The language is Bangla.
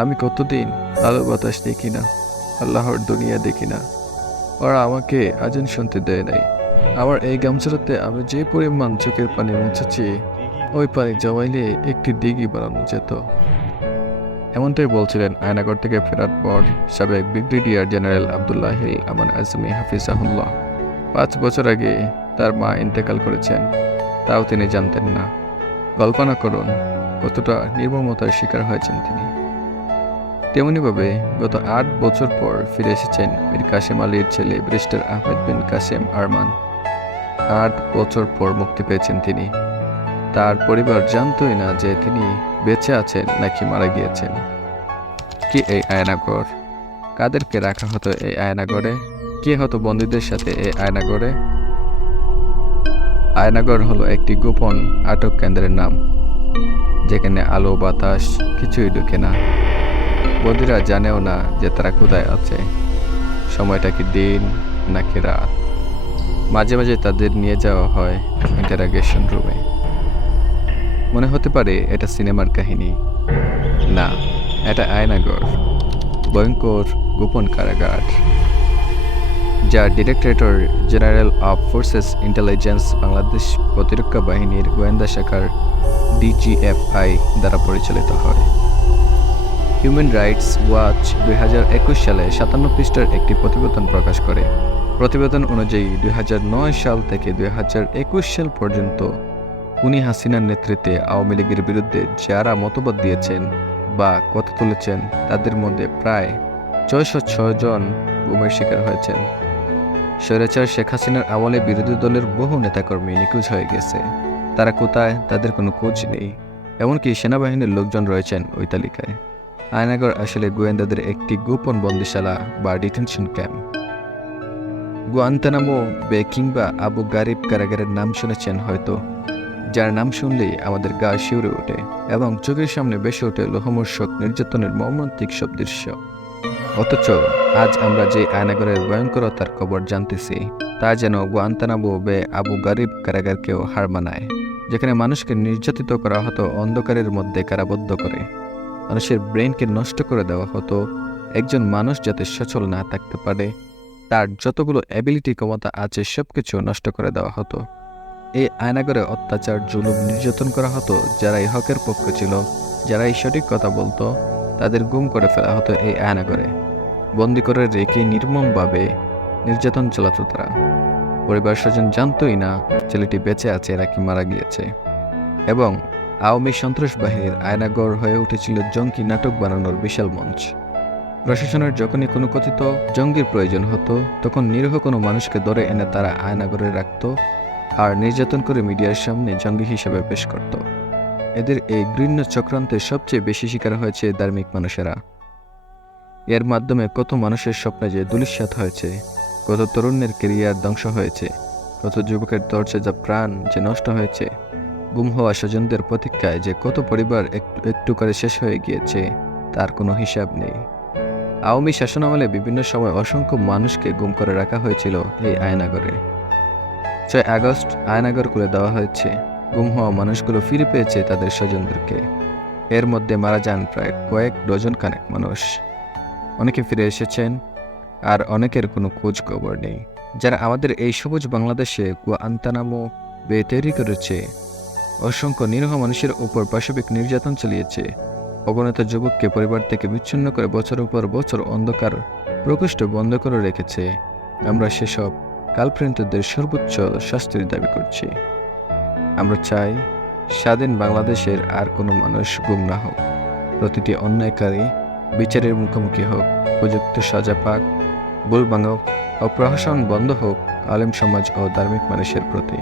আমি কতদিন আলো বাতাস দেখি না, আল্লাহর দুনিয়া দেখি না। ওরা আমাকে আজান শুনতে দেয় নাই। আমার এই গামছাটাতে আমি যে পরিমাণ চোখের পানি মুছেছি, ওই পানি জমাইলে একটি দিঘি বানানো যেত। এমনটাই বলছিলেন আয়নাগর থেকে ফেরার পর সাবেক ব্রিগেডিয়ার জেনারেল আবদুল্লাহিল আমান আজমি হাফিজাহুল্লাহ। 5 বছর আগে তার মা ইন্তেকাল করেছেন, তাও তিনি জানতেন না। কল্পনা করুন কতটা নির্মমতার শিকার হয়েছেন তিনি। তেমনিভাবে গত 8 বছর পর ফিরে এসেছেন মীর কাসেম আলীর ছেলে ব্যারিস্টার আহমেদ বিন কাসেম আরমান। 8 বছর পর মুক্তি পেয়েছেন তিনি। তার পরিবার জানতই না যে তিনি বেঁচে আছেন নাকি মারা গিয়েছেন। কি এই আয়নাঘর? কাদেরকে রাখা হতো এই আয়নাঘরে? কে হতো বন্দীদের সাথে এই আয়নাঘরে? আয়নাঘর হলো একটি গোপন আটক কেন্দ্রের নাম, যেখানে আলো বাতাস কিছুই ঢুকে না। বন্দীরা জানেও না যে তারা কোথায় আছে, সময়টা কি দিন নাকি রাত। মাঝে মাঝে তাদের নিয়ে যাওয়া হয় ইন্টারোগেশন রুমে। মনে হতে পারে এটা সিনেমার কাহিনী। না, এটা আয়নাঘর, ভয়ঙ্কর গোপন কারাগার, যা directorate general of forces intelligence Bangladesh প্রতিরক্ষা বাহিনীর গোয়েন্দা শাখার DGFI দ্বারা পরিচালিত হয়। হিউম্যান রাইটস ওয়াচ 2021 সালে 57 পৃষ্ঠার একটি প্রতিবেদন প্রকাশ করে। প্রতিবেদন অনুযায়ী 2009 সাল থেকে 2021 সাল পর্যন্ত খুনি হাসিনার নেতৃত্বে আওয়ামী লীগের বিরুদ্ধে যারা মতবাদ দিয়েছেন বা কথা তুলেছেন, তাদের মধ্যে প্রায় 606 জন গুমের শিকার হয়েছেন। স্বৈরাচার শেখ হাসিনার আমলে বিরোধী দলের বহু নেতাকর্মী নিখোঁজ হয়ে গেছে। তারা কোথায়, তাদের কোনো খোঁজ নেই। এমনকি সেনাবাহিনীর লোকজন রয়েছেন ওই তালিকায়। আয়নাঘর আসলে গোয়েন্দাদের একটি গোপন বন্দিশালা বা ডিটেনশন ক্যাম্প। গুয়ান্তানামো বে কিংবা আবু গারিব কারাগারের নাম শুনেছেন হয়তো, যার নাম শুনলেই আমাদের গা শিউরে ওঠে এবং চোখের সামনে ভেসে ওঠে লোহমূর্ষক নির্যাতনের মর্মান্তিক সব দৃশ্য। অথচ আজ আমরা যে আয়নাঘরের ভয়ঙ্করতার খবর জানতেছি, তা যেন গুয়ান্তানামো বে আবু গারিব কারাগারকেও হার মানায়, যেখানে মানুষকে নির্যাতিত করা হতো অন্ধকারের মধ্যে কারাবদ্ধ করে। মানুষের ব্রেনকে নষ্ট করে দেওয়া হতো। একজন মানুষ যাতে সচল না থাকতে পারে, তার যতগুলো অ্যাবিলিটি ক্ষমতা আছে সবকিছু নষ্ট করে দেওয়া হতো। এই আয়নাঘরে অত্যাচার, জুলুম, নির্যাতন করা হতো। যারাই হকের পক্ষে ছিল, যারাই সঠিক কথা বলতো, তাদের গুম করে ফেলা হতো এই আয়নাঘরে। বন্দি করে রেখে নির্মমভাবে নির্যাতন চালাতো তারা। পরিবার স্বজন জানতই না ছেলেটি বেঁচে আছে নাকি মারা গিয়েছে। এবং আওয়ামী সন্ত্রাস বাহিনীর আয়নাঘর হয়ে উঠেছিল জঙ্গি নাটক বানানোর বিশাল মঞ্চ। প্রশাসনের যখনই কোনো কথিত জঙ্গির প্রয়োজন হতো, তখন নিরীহ কোনো মানুষকে ধরে এনে তারা আয়নাঘরে রাখত আর নির্যাতন করে মিডিয়ার সামনে জঙ্গি হিসেবে পেশ করত। এদের এই ঘৃণ্য চক্রান্তের সবচেয়ে বেশি শিকার হয়েছে ধার্মিক মানুষেরা। এর মাধ্যমে কত মানুষের স্বপ্নে যে ধূলিসাৎ হয়েছে, কত তরুণের কেরিয়ার ধ্বংস হয়েছে, কত যুবকের তরচে প্রাণ যে নষ্ট হয়েছে, গুম হওয়া স্বজনদের প্রতীক্ষায় যে কত পরিবার একটু একটু করে শেষ হয়ে গিয়েছে, তার কোনো হিসাব নেই। আওয়ামী শাসনামলে বিভিন্ন সময় অসংখ্য মানুষকে গুম করে রাখা হয়েছিল এই আয়নাঘরে। 6 আগস্ট আয়নাঘর খুলে দেওয়া হয়েছে। গুম হওয়া মানুষগুলো ফিরে পেয়েছে তাদের স্বজনদেরকে। এর মধ্যে মারা যান প্রায় কয়েক ডজন খানেক মানুষ। অনেকে ফিরে এসেছেন, আর অনেকের কোনো খোঁজ খবর নেই। যারা আমাদের এই সবুজ বাংলাদেশে গুয়ান্তানামো বে তৈরি করেছে, অসংখ্য নিরীহ মানুষের উপর পাশবিক নির্যাতন চালিয়েছে, অগণিত যুবককে পরিবার থেকে বিচ্ছিন্ন করে বছরের পর বছর অন্ধকার প্রকোষ্ঠ বন্ধ করে রেখেছে, আমরা সেসব কালপ্রেমিকদের সর্বোচ্চ শাস্তির দাবি করছি। আমরা চাই স্বাধীন বাংলাদেশের আর কোনো মানুষ গুম না হোক। প্রতিটি অন্যায়কারী বিচারের মুখোমুখি হোক, উপযুক্ত সাজা পাক, ভুল ভাঙুক ও প্রহসন বন্ধ হোক আলেম সমাজ ও ধার্মিক মানুষের প্রতি।